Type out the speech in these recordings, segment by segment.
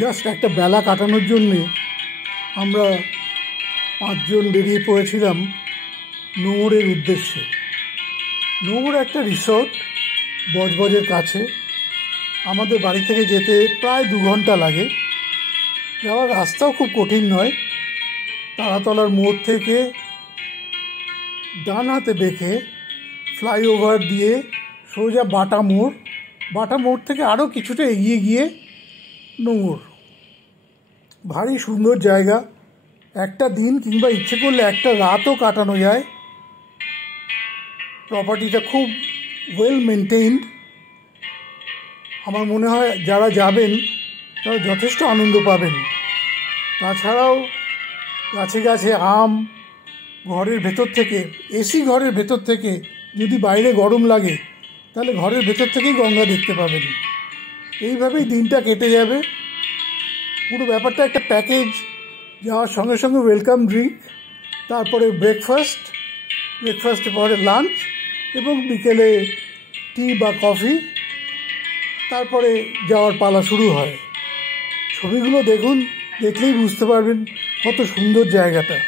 Just একটা বেলা কাটানোর জন্যে আমরা 5 জন বেরিয়ে পড়েছিলাম নোঙরের উদ্দেশ্যে। নোঙর একটা রিসর্ট বজবজের কাছে। আমাদের বাড়ি থেকে যেতে প্রায় 2 ঘন্টা লাগে। যাওয়ার রাস্তাও খুব কঠিন নয়। তারাতলার মোড় থেকে ডান হাতে বেঁকে ফ্লাইওভার দিয়ে সোজা বাটা মোড়, বাটা মোড় থেকে আরও কিছুটা এগিয়ে গিয়ে নোঙর। ভারী সুন্দর জায়গা। একটা দিন কিংবা ইচ্ছে করলে একটা রাতও কাটানো যায়। প্রপার্টিটা খুব ওয়েল মেনটেইনড। আমার মনে হয় যারা যাবেন তারা যথেষ্ট আনন্দ পাবেন। তাছাড়াও গাছে গাছে আম, ঘরের ভেতর থেকে, এসি ঘরের ভেতর থেকে, যদি বাইরে গরম লাগে তাহলে ঘরের ভেতর থেকেই গঙ্গা দেখতে পাবেন। এইভাবেই দিনটা কেটে যাবে। পুরো ব্যাপারটা একটা প্যাকেজ। যাওয়ার সঙ্গে সঙ্গে ওয়েলকাম ড্রিঙ্ক, তারপরে ব্রেকফাস্টের পরে লাঞ্চ এবং বিকেলে টি বা কফি, তারপরে যাওয়ার পালা শুরু হয়। ছবিগুলো দেখুন, দেখলেই বুঝতে পারবেন কত সুন্দর জায়গাটা।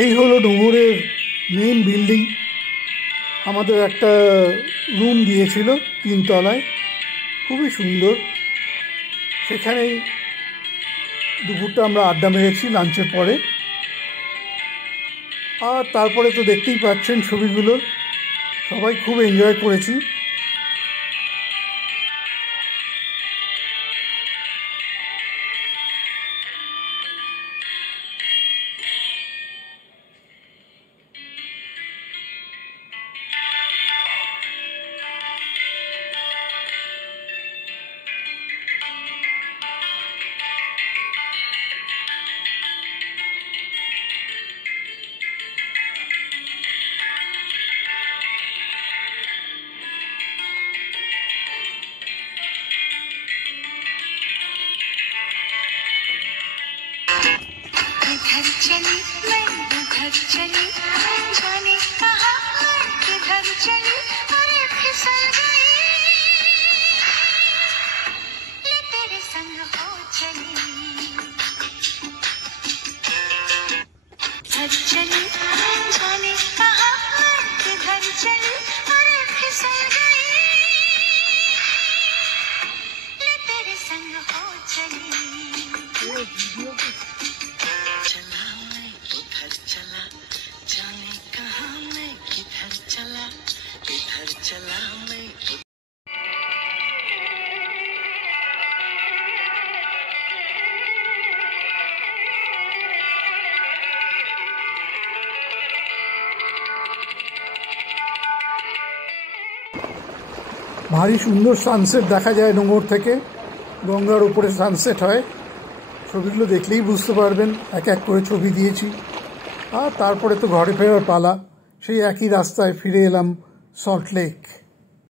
এই হলো ডুমুরের মেইন বিল্ডিং। আমাদের একটা রুম দিয়েছিল 3 তলায়, খুবই সুন্দর। সেখানেই দুপুরটা আমরা আড্ডা মেরেছি লাঞ্চের পরে। আর তারপরে তো দেখতেই পাচ্ছেন ছবিগুলো, সবাই খুব এনজয় করেছি। इधर चली मैं उधर चली, जाने कहाँ मैं किधर चली, अरे फिसल गई ये तेरे संग हो चली। इधर चली जाने कहाँ मैं किधर चली, अरे फिसल गई ये तेरे संग हो चली। चला मैं उधर चला, जाने कहाँ मैं किधर चला, इधर चला मैं। ভারী সুন্দর সানসেট দেখা যায় ডুমুর থেকে, গঙ্গার উপরে সানসেট হয়। ছবিগুলো দেখলেই বুঝতে পারবেন, এক এক করে ছবি দিয়েছি। আর তারপরে তো ঘরে ফেরার পালা, সেই একই রাস্তায় ফিরে এলাম সল্ট লেক।